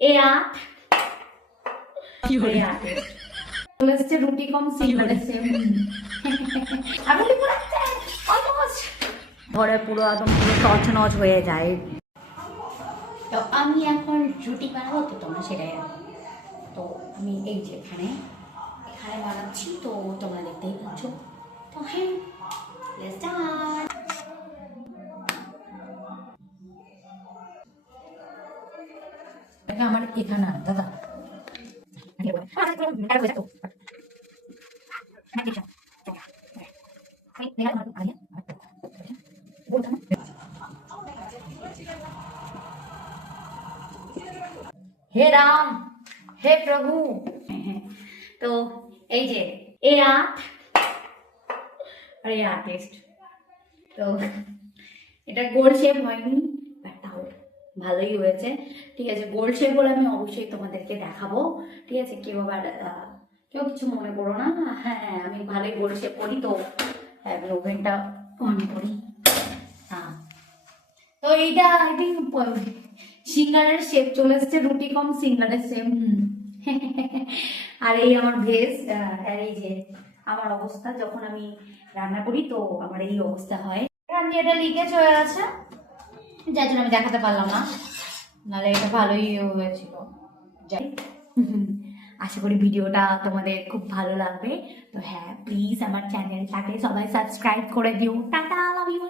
এ রাত চলে এসেছে রুটি কম সিঙ্গার সেম আমি ঘরে পুরো একদম পুরো তছনছ হয়ে যায়। তো আমি এখন রুটি বানাবো, তো তোমরা সেটাই রাখো। তো আমি এই যে এখানে বানাচ্ছি, তো তোমরা দেখতেই পাচ্ছ। তো হ্যাঁ, লেটস স্টার্ট। আমার এখানে দাদা হে রাম, হে প্রভু। তো এই যে এ রাত আর এই আর্টিস্ট, তো এটা গোল শেপ হয়নি, বাট তাও ভালোই হয়েছে। ঠিক আছে, গোল শেপ বলে আমি অবশ্যই তোমাদেরকে দেখাবো। ঠিক আছে, কেউ আবার কেউ কিছু মনে করো না। হ্যাঁ, আমি ভালোই গোল শেপ করি। তো আমি ওভেনটা অন করি। হ্যাঁ, তো এইটা আই থিঙ্ক সিঙ্গারের শেপ চলে এসেছে, রুটি কম সিঙ্গারের সেম। আর এই আমার ভেজ, আর এই যে আমার অবস্থা যখন আমি রান্না করি, তো আমার এই অবস্থা হয়। এটা লিকেজ হয়ে আছে, যার জন্য আমি দেখাতে পারলাম না, নাহলে এটা ভালোই হয়েছিল। যাই, আশা করি ভিডিওটা তোমাদের খুব ভালো লাগবে। তো হ্যাঁ, প্লিজ আমার চ্যানেলটাকে সবাই সাবস্ক্রাইব করে দিও। Tata, love you.